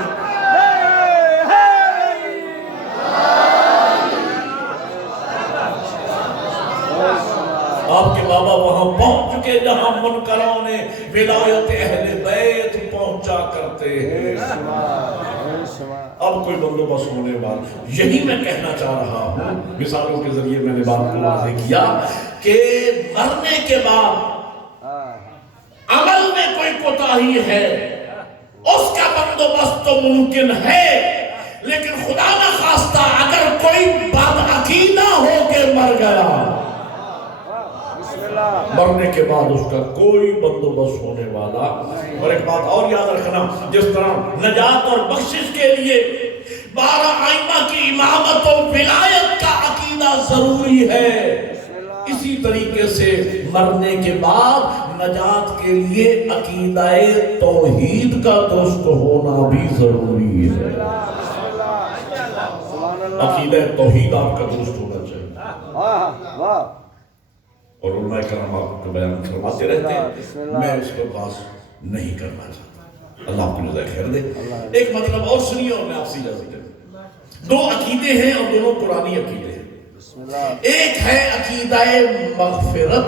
آپ کے بابا وہاں پہنچ چکے جہاں منکروں نے ولایت اہل بیت پہنچا کرتے ہیں۔ اب کوئی بندوبست ہونے والا، یہی میں کہنا چاہ رہا ہوں، مثالوں کے ذریعے میں نے بات کو واضح کیا کہ مرنے کے بعد عمل میں کوئی کوتاہی ہے، اس کا بندوبست تو ممکن ہے، لیکن خدا نہ خواستہ اگر کوئی بد عقیدہ ہو کے مر گیا، مرنے کے بعد اس کا کوئی بندوبست ہونے والا۔ اور ایک بات اور یاد رکھنا، جس طرح نجات اور بخشش کے لیے 12 آئمہ کی امامت و ولایت کا عقیدہ ضروری ہے، اسی طریقے سے مرنے کے بعد نجات کے لیے عقیدہ توحید کا درست ہونا بھی ضروری ہے۔ عقیدہ توحید آپ کا درست ہونا چاہیے، اور علماء کرام آپ کو بیان فرماتے رہتے ہیں، میں اس پر بات نہیں کرنا چاہتا، اللہ آپ کو جزائے خیر دے۔ ایک مطلب اور سنیے اور میں آپ سے اجازت دے۔ 2 عقیدے ہیں اور دونوں قرآنی عقیدے ہیں۔ ایک ہے عقیدہ مغفرت،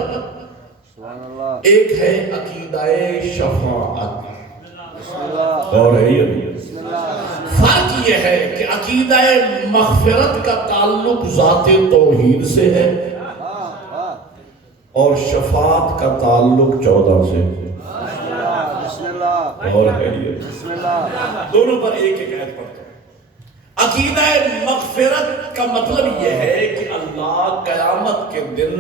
ایک ہے عقیدہ شفاعت، اور ہے یہ فرق یہ ہے کہ عقیدہ مغفرت کا تعلق ذات توحید سے ہے اور شفاعت کا تعلق 14 سے، اور ہے یہ دونوں پر ایک ایک آیت پڑھتا ہوں۔ عقیدہ مغفرت کا مطلب یہ ہے کہ اللہ قیامت کے دن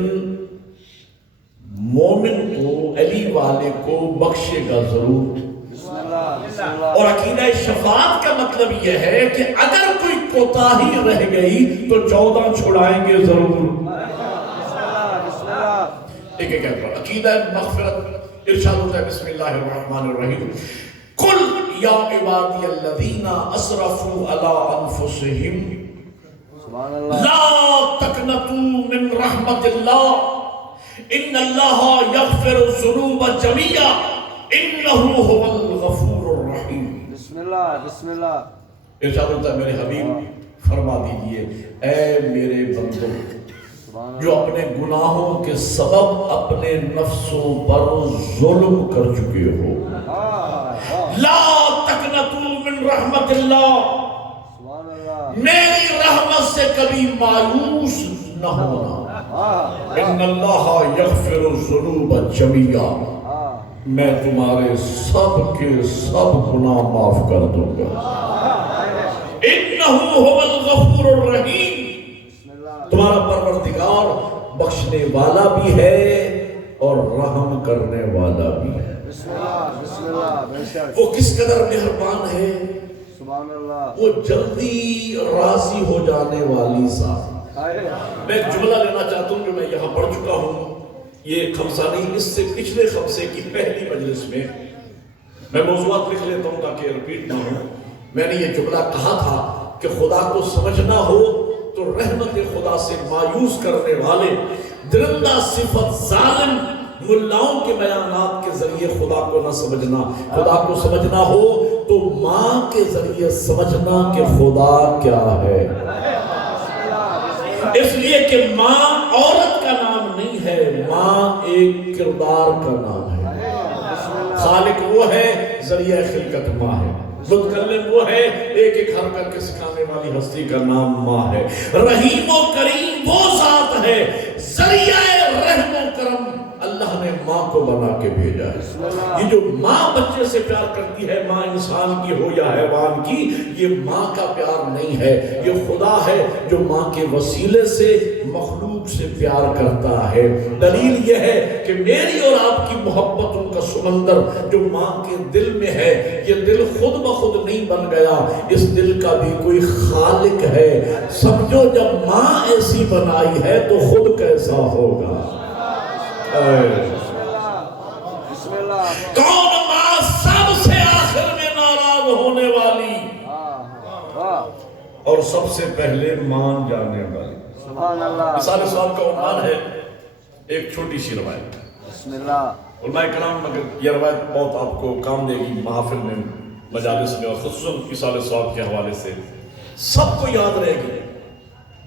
مومن کو، علی والے کو بخشے گا ضرور، اور عقیدہ شفاعت کا مطلب یہ ہے کہ اگر کوئی کوتاہی رہ گئی تو 14 چھڑائیں گے ضرور۔ ایک ایک پر عقیدہ مغفرت ارشاد ہوتا ہے، بسم اللہ الرحمن الرحیم، قل یا عبادی الذین اسرفوا علی انفسہم لا تقنطوا من رحمت اللہ ان اللہ یغفر الذنوب جميعا انہ هو الغفور الرحیم۔ بسم اللہ بسم اللہ۔ ارشاد ہوتا ہے، میرے حبیب فرما دیجئے، اے میرے بندو جو اپنے گناہوں کے سبب اپنے نفسوں پر ظلم کر چکے ہو، لا تقنطوا من رحمت اللہ، میری رحمت سے کبھی مایوس نہ ہونا، ان اللہ یغفر الذنوب جميعا، میں تمہارے سب کے سب گناہ معاف کر دوں گا، انہ هو الغفور الرحیم، تمہارا پروردگار بخشنے والا بھی ہے اور رحم کرنے والا بھی ہے۔ وہ کس قدر مہربان ہے، وہ جلدی راضی ہو جانے والی ذات۔ میں ایک جملہ لینا چاہتا ہوں جو میں یہاں پڑھ چکا ہوں، یہ خمسہ نہیں، اس سے پچھلے خمسے کی پہلی مجلس میں موضوعات لکھ لیتا ہوں تاکہ رپیٹ نہ ہو۔ میں نے یہ جملہ کہا تھا کہ خدا کو سمجھنا ہو تو رحمت خدا سے مایوس کرنے والے درندہ صفت ظالم ملاؤں کے بیانات کے ذریعے خدا کو نہ سمجھنا، خدا کو سمجھنا ہو تو ماں کے ذریعے سمجھنا کہ خدا کیا ہے، اس لیے کہ ماں عورت کا نام نہیں ہے، ماں ایک کردار کا نام ہے، خالق وہ ہے، ذریعہ خلقت ماں ہے، متکلم وہ ہے، ایک ایک حرکت کے سکھانے والی ہستی کا نام ماں ہے، رحیم و کریم وہ ذات ہے، ذریعہ رحم و کرم اللہ نے ماں کو بنا کے کے بھیجا ہے۔ یہ جو ماں بچے سے پیار کرتی ہے، ماں انسان کی ہو یا حیوان کی، یہ ماں کا پیار نہیں ہے، یہ خدا ہے جو ماں کے وسیلے سے مخلوق سے پیار کرتا ہے۔ دلیل یہ ہے کہ میری اور آپ کی محبتوں کا سمندر جو ماں کے دل میں ہے، یہ دل خود بخود نہیں بن گیا، اس دل کا بھی کوئی خالق ہے۔ سمجھو جب ماں ایسی بنائی ہے تو خود کیسا ہوگا؟ کون ماں سب سے آخر میں ناراض ہونے والی اور سب سے پہلے مان جانے والی؟ سبحان اللہ۔ مثال صاحب کا عنوان ہے ایک چھوٹی سی روایت۔ بسم اللہ۔ علماء کرام، مگر یہ روایت بہت آپ کو کام دے گی محافل میں، مجالس میں، اور خصوصاً مثال صاحب کے حوالے سے سب کو یاد رہے گی۔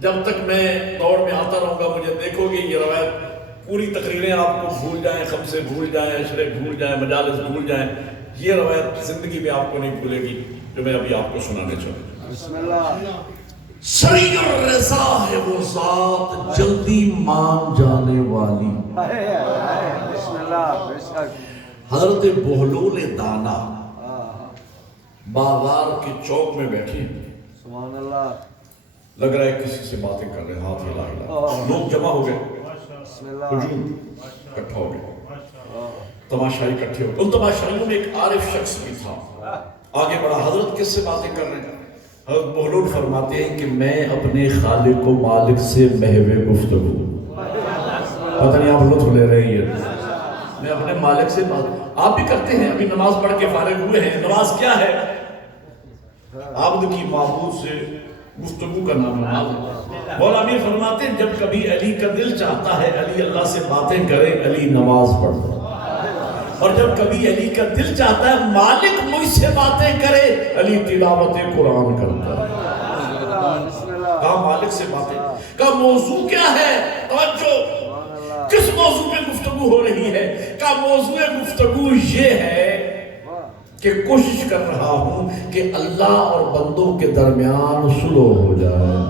جب تک میں دور میں آتا رہوں گا مجھے دیکھو گے یہ روایت پوری تقریریں آپ کو بھول جائیں، خمسے بھول جائیں، عشرے بھول جائیں، مجالس بھول جائیں، یہ روایت زندگی میں آپ کو نہیں بھولے گی جو میں ابھی آپ کو سنانے چاہوں۔ بسم اللہ۔ سریع الرضا ہے وہ ذات جلدی مان جانے والی۔ بسم اللہ۔ بے شک۔ حضرت بہلول دانا باغار کے چوک میں بیٹھے، سبحان اللہ۔ لگ رہا ہے کسی سے باتیں کر رہے ہیں، ہاتھ ہلا ہلا، لوگ جمع ہو گئے، بسم اللہ۔ ہجوم اکٹھا ہو گئے، تماشائی اکٹھے ہو گئے۔ ان تماشائیوں میں ایک عارف شخص بھی تھا، آگے بڑھا، حضرت کس سے باتیں کر رہے ہیں؟ حضرت بہلول فرماتے ہیں کہ میں اپنے خالق و مالک سے محو گفتگو، پتہ نہیں آپ لطف لے رہے ہیں، میں اپنے مالک سے بات، آپ بھی کرتے ہیں، ابھی نماز پڑھ کے فارغ ہوئے ہیں، نماز کیا ہے؟ عبد کی معبود سے گفتگو کا نام نماز ہے۔ مولا امیر فرماتے ہیں جب کبھی علی کا دل چاہتا ہے علی اللہ سے باتیں کرے، علی نماز پڑھتا ہے، اور جب کبھی علی کا دل چاہتا ہے مالک مجھ سے باتیں کرے، علی تلاوت قرآن کرتا ہے۔ کہا مالک سے باتیں، کہا موضوع کیا ہے؟ توجہ، کس موضوع پہ گفتگو ہو رہی ہے؟ کہا موضوع گفتگو یہ ہے کہ کوشش کر رہا ہوں کہ اللہ اور بندوں کے درمیان صلح ہو جائے۔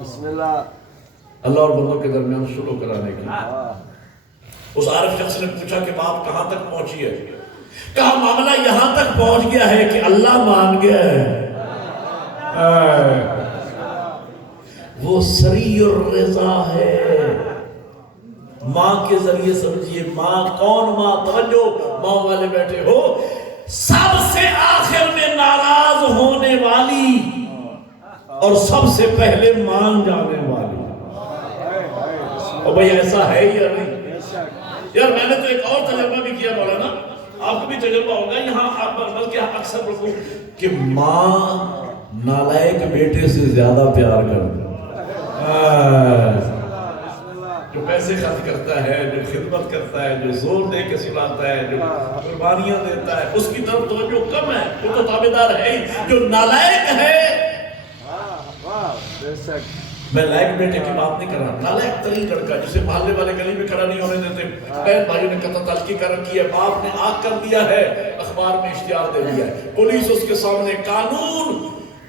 بسم اللہ۔ اللہ اور بندوں کے درمیان صلح کرانے کی۔ اس عارف شخص نے پوچھا کہ بات کہاں تک پہنچی ہے؟ کہا معاملہ یہاں تک پہنچ گیا ہے کہ اللہ مان گیا ہے۔ وہ سریع الرضا ہے، ماں کے ذریعے سمجھیے، ماں کون ماں؟ توجہ، ماں والے بیٹھے ہو، سب سے آخر میں ناراض ہونے والی اور سب سے پہلے مان جانے والی۔ اور بھئی ایسا ہے یا نہیں؟ یار میں نے تو ایک اور تجربہ بھی کیا مولانا، آپ کو بھی تجربہ ہوگا یہاں، بلکہ اکثر لوگوں کہ ماں نالائق بیٹے سے زیادہ پیار کرتا ہے، جو پیسے خرچ کرتا ہے، جو خدمت کرتا ہے، جو زور دے کے سلاتا ہے، جو قربانیاں دیتا ہے، اس کی طرف توجہ کم ہے، وہ تو تابعدار ہے ہی۔ جو نالائق ہے، میں لائق بیٹے کی بات نہیں کر رہا، نالائق ترین لڑکا جسے محلے والے گلی میں کھڑا نہیں ہونے دیتے، بہن بھائیوں نے قطع تلقی کر رکھی ہے، باپ نے آگ کر دیا ہے، اخبار میں اشتہار دے دیا ہے، پولیس اس کے سامنے، قانون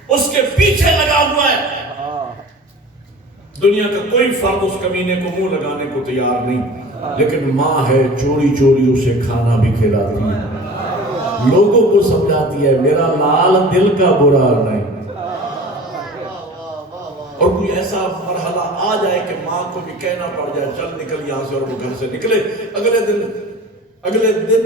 اس کے پیچھے لگا ہوا ہے، دنیا کا کوئی فرد اس کمینے کو منہ لگانے کو تیار نہیں، لیکن ماں ہے چوری چوری اسے کھانا بھی کھلاتی ہے، لوگوں کو سمجھاتی ہے میرا لال دل کا برا نہیں۔ اور کوئی ایسا مرحلہ آ جائے کہ ماں کو بھی کہنا پڑ جائے چل نکل یہاں سے، اور وہ گھر سے نکلے، اگلے دن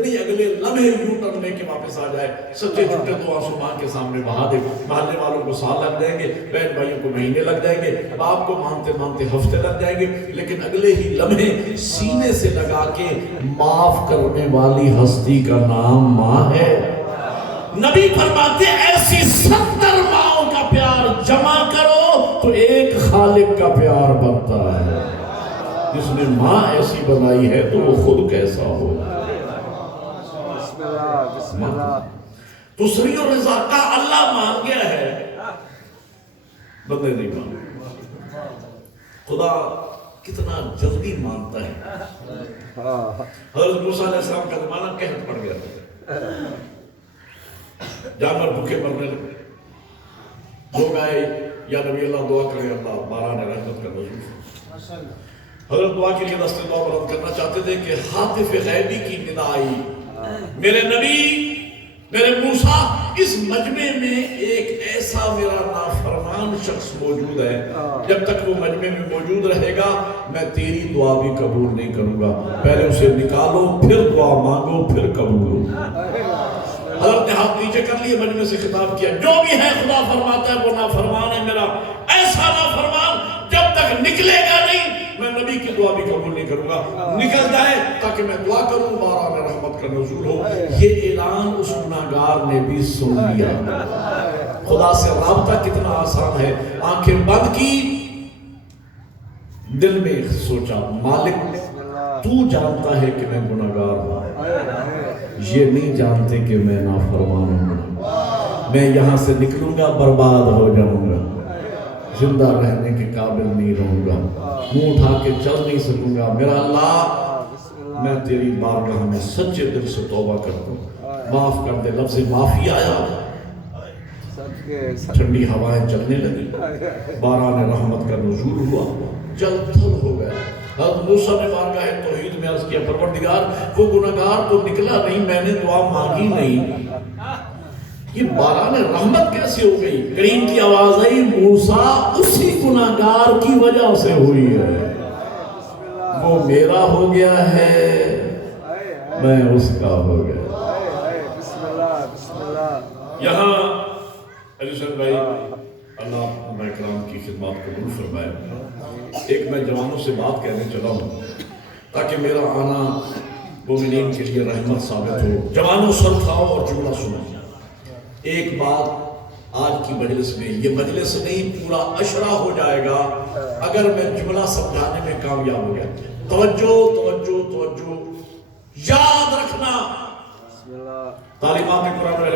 نہیں اگلے لمحے یوں ٹرن لے کے واپس آ جائے، سچے جھوٹے دو آنسو ماں کے سامنے بہا دے، محلے والوں کو سال لگ جائیں گے، بہن بھائیوں کو مہینے لگ جائیں گے، باپ کو مانتے مانتے ہفتے لگ جائیں گے، لیکن اگلے ہی لمحے سینے سے لگا کے معاف کرنے والی ہستی کا نام ماں ہے۔ نبی فرماتے ایسی 70 ماؤں کا پیار جمع کرو تو ایک خالق کا پیار بنتا ہے، جس نے ماں ایسی بنائی ہے تو وہ خود کیسا ہو۔ بسم اللہ۔ تو سریع الرضا کا اللہ مان گیا ہے، بندے نہیں مان۔ خدا کتنا جلدی مانتا ہے۔ حضرت موسیٰ علیہ السلام کا زمانہ قحط پڑ گیا تھا، جانور بھوکے مرنے لگے، لوگ آئے یا نبی اللہ دعا کرے اللہ باران رحمت کا نزول۔ حضرت دعا کے لیے دست دعا بلند کرنا چاہتے تھے کہ حاطف غیبی کی ندا آئی، میرے نبی، میرے موسیٰ، اس مجمع میں ایک ایسا میرا نافرمان شخص موجود ہے، جب تک وہ مجمع میں موجود رہے گا میں تیری دعا بھی قبول نہیں کروں گا، پہلے اسے نکالو پھر دعا مانگو پھر قبول ہو۔ حضرت نے ہاتھ نیچے کر لیے، مجمع سے خطاب کیا، جو بھی ہے خدا فرماتا ہے وہ نافرمان ہے میرا، ایسا نافرمان جب تک نکلے گا نہیں میں نبی کی دعا بھی قبول نہیں کروں گا، نکل جائے تاکہ میں دعا کروں باران رحمت کا نزول ہو۔ یہ اعلان اس گناہگار نے بھی سن لیا۔ خدا سے رابطہ کتنا آسان ہے، آنکھیں بند کی، دل میں سوچا مالک تو جانتا ہے کہ میں گناہگار ہوں، یہ نہیں جانتے کہ میں نافرمان ہوں، میں یہاں سے نکلوں گا برباد ہو جاؤں گا، زندہ رہنے کے قابل نہیں رہوں گا، منہ اٹھا کے چل نہیں سکوں گا، میرا اللہ میں تیری بارگاہ میں سچے دل سے توبہ کرتا ہوں، معاف کر دے۔ لفظ معافی آیا، ٹھنڈی ہوائیں چلنے لگی، باران رحمت کا نزول ہوا، جل تھل ہو گیا۔ حضرت موسیٰ نے بارگاہ توحید میں عرض کیا، پروردگار وہ گناہگار تو نکلا نہیں، میں نے دعا مانگی نہیں، یہ باران رحمت کیسے ہو گئی؟ کریم کی آواز آئی، موسیٰ اسی گناہگار کی وجہ سے ہوئی ہے، وہ میرا ہو گیا ہے میں اس کا ہو گیا۔ یہاں علی شان بھائی اللہ اکرام کی خدمات قبول فرمائے، ایک میں جوانوں سے بات کہنے چلا ہوں تاکہ میرا آنا مومنین کے لیے رحمت ثابت ہو۔ جوانوں سر کھاؤ اور جملہ سنو۔ ایک بات آج کی مجلس میں، یہ مجلس نہیں پورا عشرہ ہو جائے گا اگر میں جملہ سمجھانے میں کامیاب ہو گیا۔ توجہ توجہ توجہ، یاد رکھنا تعلیمات قرآن